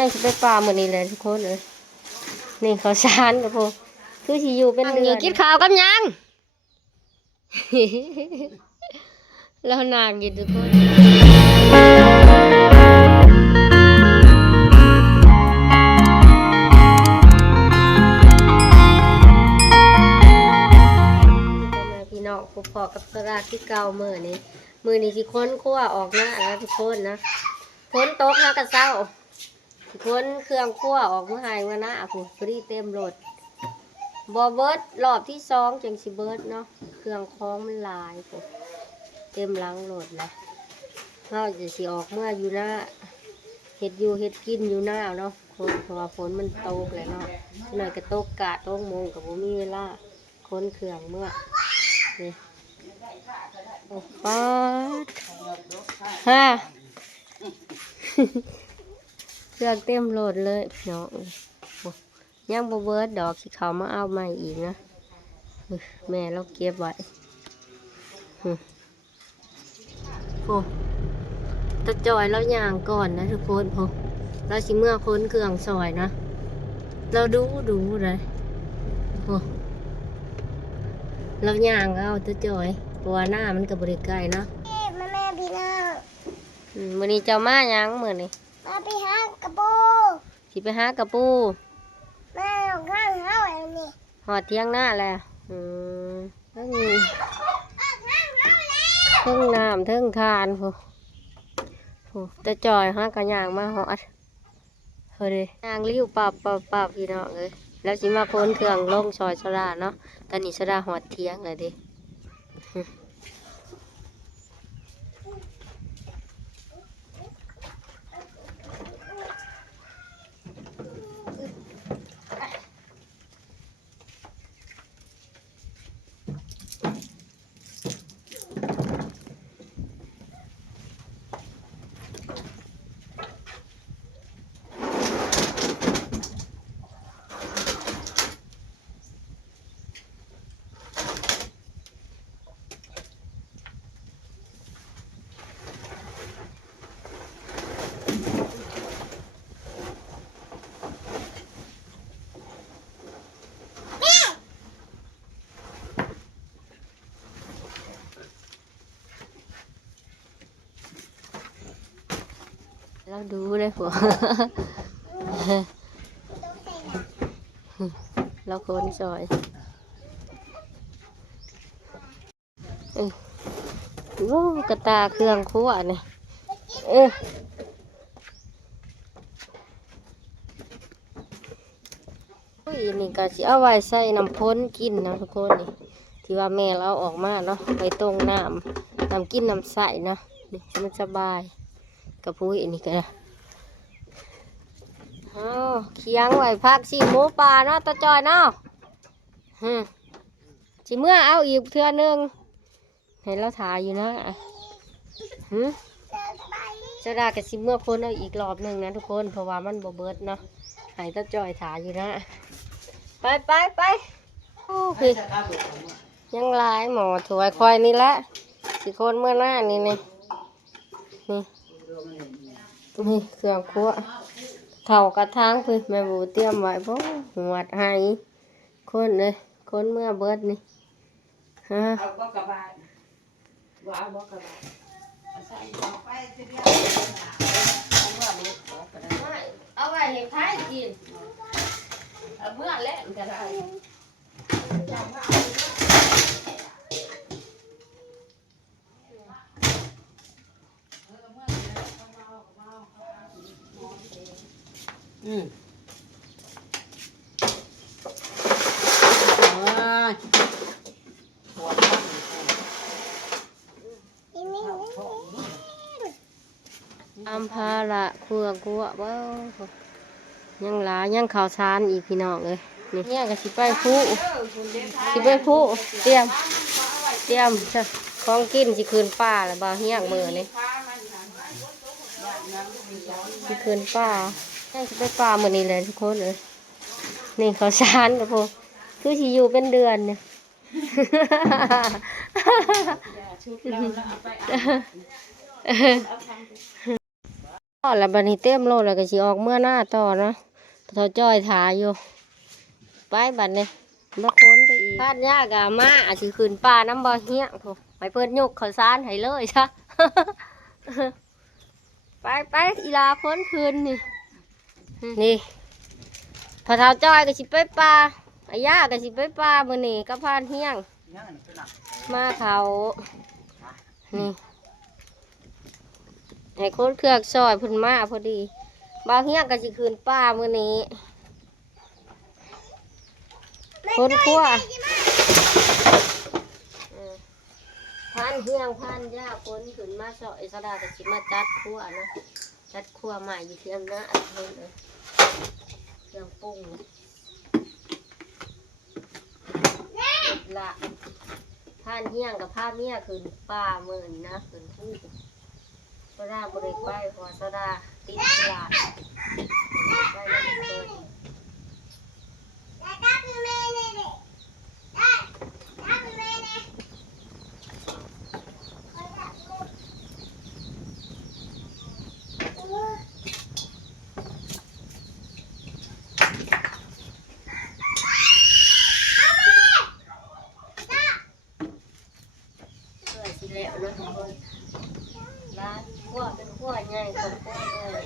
ยังจะไปป่าเหมือนนี้เลยทุกคนเลยนี่เขาชานกับพวกคือที่อยู่เป็นเดือนกินข้าวกับยังแล้วนางกินทุกคนพี่น้องพอกับสระที่เก่ามือนี้ที่ค้นขั้วออกหน้าแล้วทุกคนนะค้นโต๊ะห้ากระเซ้าค้นเครื่องขั้วออกเมื่อไหร่เมื่อหน้าผู้ฟรีเต็มรถบอเบิร์ดรอบที่2จังสิเบิร์ดเนาะเครื่องคล้องมันลายผู้เต็มหลังรถแล้วเขาจะสิออกเมื่ออยู่หน้าเห็ดอยู่เห็ดกินอยู่หน้าเนาะคนเพราะว่าฝนมันตกเลยเนาะหน่อยก็ตกกะตกโมงกับผมมีเวลาค้นเครื่องเมื่อนี่โอ้ป๊าดฮะเครื่องเต็มโหลดเลยเนาะยังบ่เบิดดอกสิเขามาเอาใหม่อีกนะแม่เราเก็บไว้โอ้ตะจอยเราย่างก่อนนะทุกคนพอเราสิเมื่อค้นเครื่องซอยนะเราดูเลยโอ้เราย่างเอาตะจอยเพราะว่าหน้ามันกับบริไกลเนาะแม่พี่น้องมื้อนี้เจ้ามายังมื้อนี้มาไปหากระปู สิไปหากระปูแม่ข้างเฮาอันนี้หอดเที่ยงหน้าแล้วเพิ่งน้ำเพิ่งทานโหจะจอยฮะกระย่างมาหอดเฮ้ยย่างริ้วปับพี่น้องเลยแล้วสิมาพ้นเครื่องลงซอยสระเนาะตอนนี้สระหอดเที่ยงเลยดิเราดูเลยผัวเราคนซอยโอ้กระตาเครื่องคั่วเนี่ยนี่ก็จะเอาไว้ใส่น้ำพ้นกินนะทุกคนนี่ที่ว่าแม่เราออกมาเนาะไปตรงน้ำกินน้ำใสเนาะนี่มันสบายกระพุ้ยนี่ก็ได้เคียงไว้พักสิหมูปลาเนาะตะจอยเนาะสิเมื่อเอาอีกเทื่อนึงเห็นเราถ่ายอยู่นะจะได้กับสิเมื่อคนเอาอีกรอบหนึ่งนะทุกคนเพราะว่ามันบ่เบิดเนาะให้ตะจอยถ่ายอยู่นะไปโอ้พี่ยังลายหมอถวยคอยนี่แหละสิคนเมื่อหน้านี่นี่เครื่องครัวเข่ากระทางเพื่อแม่บูเตรียมไว้เพราะหัวดให้คนเลยคนเมื่อเบิดนี่ฮะเอาบอกกระบาดเอาบอกกระบาดใส่ไปเดียวเอาไว้ให้ไผ่กินเอาเมื่อเล่นก็ได้อัมพาละครัวกัวว้าวยังหลายังข่าวสารอีกพี่น้องเลยนี่เนี่ยก็สิไปผู้เตรียมของกินสิคืนป้าแล้วบ่าวเฮียงมือนี่สิคืนป้าให้สิไปป้าเหมือนนี้เลยทุกคนเลยนี่ข่าวสารกับพวกคือสิอยู่เป็นเดือนเนี่ย แล้วบัดนี้เต็มโลดแล้วก็สิออกเมื่อหน้าต่อเนาะเท่าจ้อยถ่ายอยู่ไปบัดนี้มาค้นไปอีกพาดยากะมาอาจสิขึ้นป่าน้ำบ่เฮี้ยงโถไปเพิ่นยกข้าวสารให้เลยซะ ไปอีลาค้นคืนนี่นี่พอเท่าจ้อยก็สิไปป่าอาย่าก็สิไปป่ามื้อนี้กับพานเฮี้ยงมาเขานี่ให้คนเครือกซอยเพุ่นมาพอดีบางเฮี้ยงก็สิคืนป่ามื้อนี้คนขั้วพานเฮี้ยงพานย่าคนขืนมาซอยสดาก็สิมาจัดขั้วนะจัดขั้วใหม่อยู่ที่อำนาจเพิ่นเลยเครื่องปรุงละพานเฮี้ยงกับพาเมียคืนป่ามื้อนี้นะคืนผู้สดาบ่ได้ไปเพราะว่าสดาติดตลาดไปแล้วเพิ่นสิแล้วนะทุกคนร้านขั้วเป็นขั้วใหญ่กว่าขั้วเลย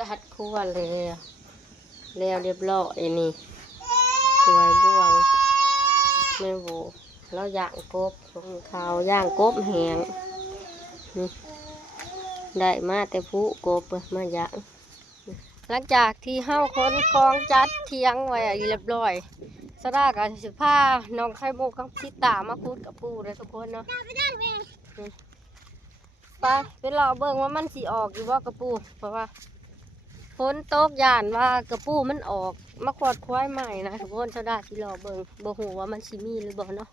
จัดขั้วเลยแล้วเรียบร้อยนี่สวยบวงแม่โบแล้วย่างกบลงข้าวย่างกบแห้งนี่ได้มาแต่ผู้กบมาย่างหลังจากที่เฮาคนกองจัดเทียงไว้เรียบร้อยสดากับสิผ้าน้องไข่มุกกับทิตามาพูดกับปูเลยทุกคนเนาะไปเป็นรอเบิ่งว่ามันสิออกอยู่ว่ากระปูเพราะว่าฝนตกย่านว่ากระปูมันออกมาขวดควายใหม่นะทุกคนสดาที่รอเบิ่งบ่ฮู้ว่ามันสิมีหรือบ่เนาะ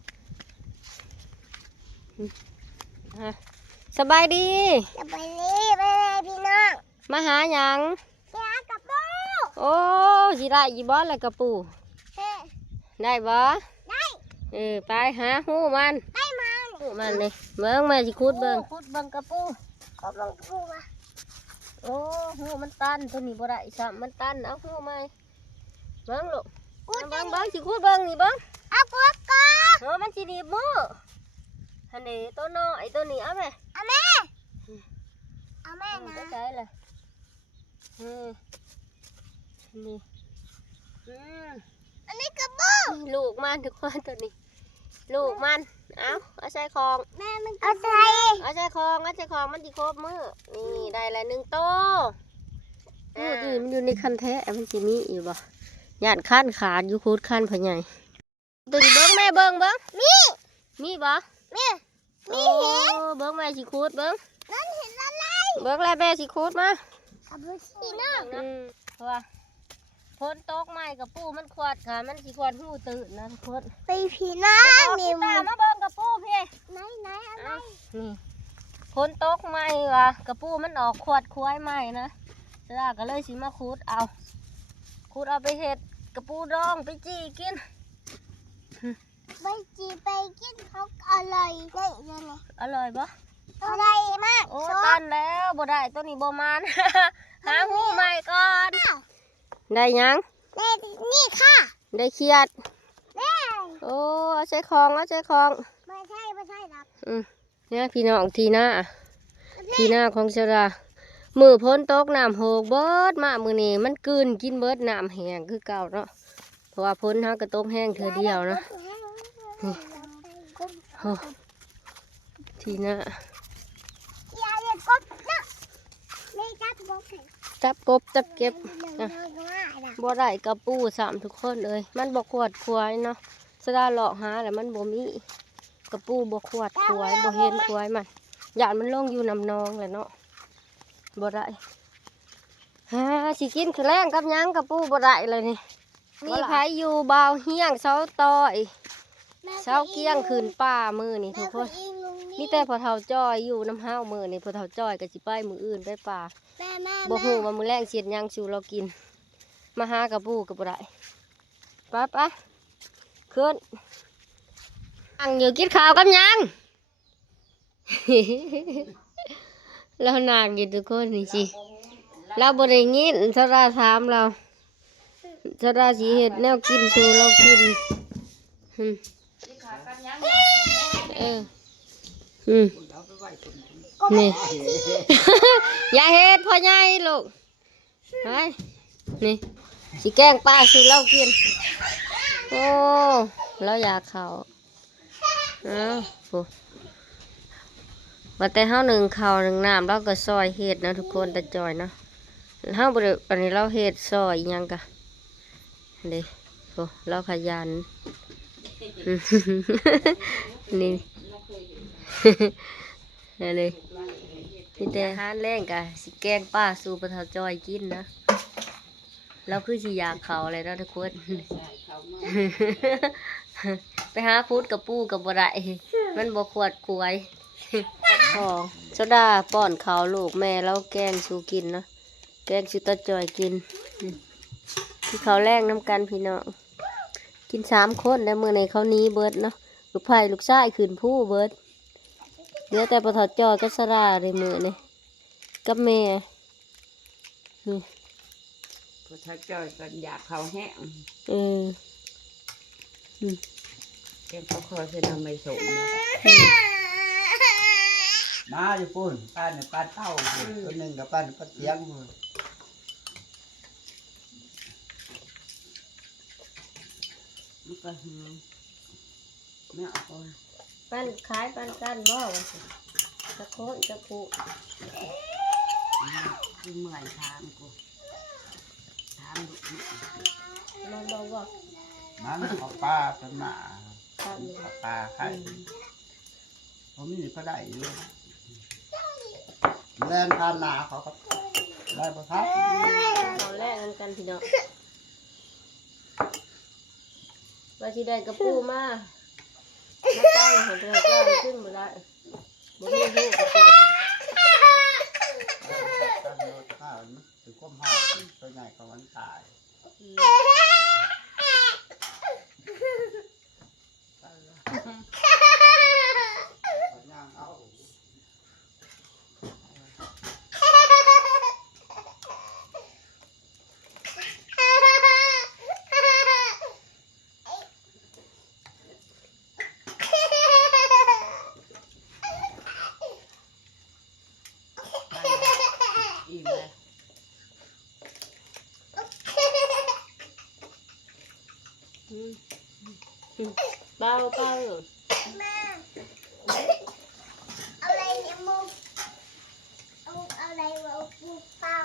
สบายดี จะไปรีบไปเลยพี่น้อง มาหาหยัง ไปหากระปู โอ้สิได้อีบ่เลยกระปู เฮ้ ได้บ่ ได้ ไปหาหูมัน ได้มา หูมันเลยเบิ่งแม่สิขุดเบิ่ง ขุดเบิ่งกระปูขอเบิ่งกระปูมา โอ้หูมันตันตัวนี้บ่ได้ซ้ำมันตันเอาหูใหม่เบิ่งลูกเบิ่งสิขุดเบิ่งนี่เบิ่ง เอาปูก่อน มันสิดีบมือหันนี่ตัวน้อยตัวนี้เอาแม่ เอาแม่เอาแม่นะ ใช่เลยนี่อันนี้กระปู ลูกมันทุกคนตัวนี้ลูกมันเอาใส่คอง แม่มันเอาใส่ เอาใส่คองมันสิครบมือนี่ได้ละ1โตดีมันอยู่ในคันแท้มันสิมีอยู่บ่ย่านคันขาดอยู่คูดคันพ่อใหญ่ตัวนี้เบิ่งแม่เบิ่งมีบ่ มี โอ้เบิ่งแม่สิคูดเบิ่ง นั่นเห็นอะไร เบิ่งแล้วแม่สิคูดมา เอาไปสิน้อง เพราะว่าฝนตกใหม่กับปูมันขวดค่ะมันสิขวดหูตื่นนะทุกคน ไปพี่น้องนี่ ตามาเบิ่งกับปูพี่ ไหนอะไร นี่ฝนตกใหม่ว่ะกับปูมันออกขวดควายใหม่นะจ้าก็เลยสิมาคูดเอาไปเห็ดกระปูดองไปจีกิน ไปจีไปกินเขาอร่อยได้ยังไง อร่อยปะ อะไรมาก โอ้ตันแล้วบ่ได้ตัวนี้บ่มาน หาหูใหม่ก่อนได้ยัง นี่ค่ะ ได้เครียด แม่ โอ้เอาใช้คองเอาใช้คอง ไม่ใช่ครับ เนี่ยพี่น้องทีหน้าของเชรามือพ้นตกน้ำโหกเบิดมามือนี้มันกลืนกินเบิดน้ำแห้งคือเก่าเนาะเพราะว่าพ้นเฮากระตกแห้งเธอเดียวเนาะโอ้ทีหน้า อย่าอย่ากบนะไม่จับกบ จับกบจับเก็บบ่ได้กระปูสามทุกคนเลยมันบ่ขวดควายเนาะสดาเลาะหาแล้วมันบ่มีกระปูบ่ขวดควายบ่เห็นควายมันหยาดมันลงอยู่น้ำนองแหละเนาะบ่ได้ฮาสิกินคือแรงกับหยังกระปูบ่ได้เลยนี่มีไผอยู่บ่าวเฮียงเสาต้อยเสาเกี้ยงคืนป่ามือนี่ทุกคนมีแต่พอเฒ่าจ้อยอยู่น้ำห้าวมือนี่พอเฒ่าจ้อยก็สิไปมืออื่นไปป่าบ่ฮู้ว่ามื้อแรงเสียดหยังสู่เรากินมาหากระปูก็บ่ได้ไปขึ้นอังอยู่กินข้าวกับหยัง เราหนักอยู่ทุกคนนี่สิเราบริงินสราถามเราสราสีเห็ดแนวกินชูเรากินนี่ อย่าเห็ดพ่อใหญ่ลูกไปนี่สิแกงปลาชูเรากินโอ้เราอยากเขาว่าแต่เฮาหนึ่งข้าวหนึ่งน้ำเราก็ซอยเห็ดนะทุกคนแต่จอยเนาะเฮาบริอันนี้เราเห็ดซอยยังกะเด้โอ้เราขยัน นี่นี่เลยนี่แต่อาหารแรงกะสิแกงป้าสู่ปลาเทาจอยกินนะเราคือสิอยากเขาเลยนะทุกคน ไปหาฟูดกับปูกับบ่ได้มันบ่ขวดขวยพอโซดาป้อนข้าวลูกแม่แล้วแกงสู่กินเนาะแกงสู่ตาจอยกินที่เขาแรงน้ำกันพี่น้องกิน3 คนแล้วมื้อในเขานี้เบิดเนาะลูกไผ่ลูกชายขึ้นผู้เบิดเหลือแต่ปลาทอดจอยก็สลาเลยมื้อนี่กับแม่พอถ้าจ้อยก็อยากเขาแห้งแกงเขาคอยจะทำไม่สมมาอยู่ปุ่นป้าเนี่ยป้าเต้าตัวหนึ่งกับป้าเนี่ยป้าเตียงมันก็หอมไม่เอาไป ปั้นขายปั้นกันบ่ตะโคตตะคู คือเมื่อยทางกูทางดุ มันบอกว่า มันเอาป้าเป็นหมาเอาป้าไข่เขามีก็ได้อยู่แล่นทานหนาเขาครับได้ประทับ เราแลกกันพี่น้องว่าที่ได้กระปูมาตั้งหัวใจกล้าขึ้นมาได้บ่มีลูกกระปู การโดนข้าวถือก้มห้าตัวใหญ่เขาวันตายย่างเอา อิ่มเลย เบาเบา อะไรเนี่ยมุกเอาอะไรมาปูเป้า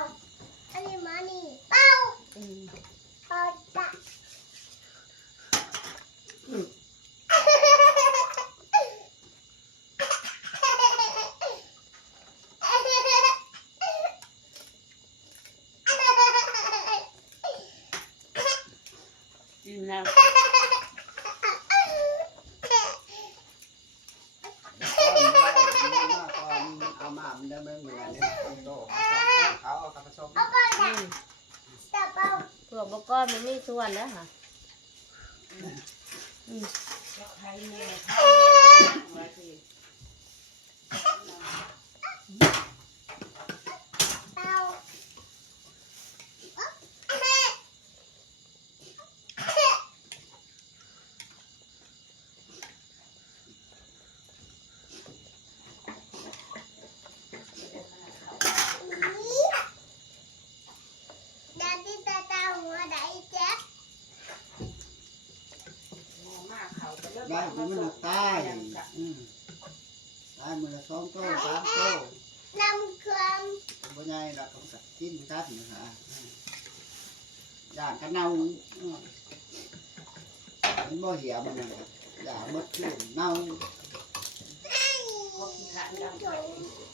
อันนี้มานี่เป้าเป้าจ้ะอิ่มแล้วเอามามันได้ไม่เหมือนเนี่ยโตเขาเอากระสอบ เอาก่อนนะจับเป้า เผื่อบก้อนมันไม่ส่วนแล้วค่ะ ใครเนี่ยเขา เขาก็เลิก ได้มันมันตายตายมันละ2 โต้ 3 โต้ น้ำเครื่อง บ่ใหญ่ดอกก็กินกันนะฮะย่างกันเน่ามันบ่เหี่ยมันนั่นก็อย่าหมดขึ้นเน่า พวกขี้ขลาดดำ ถุง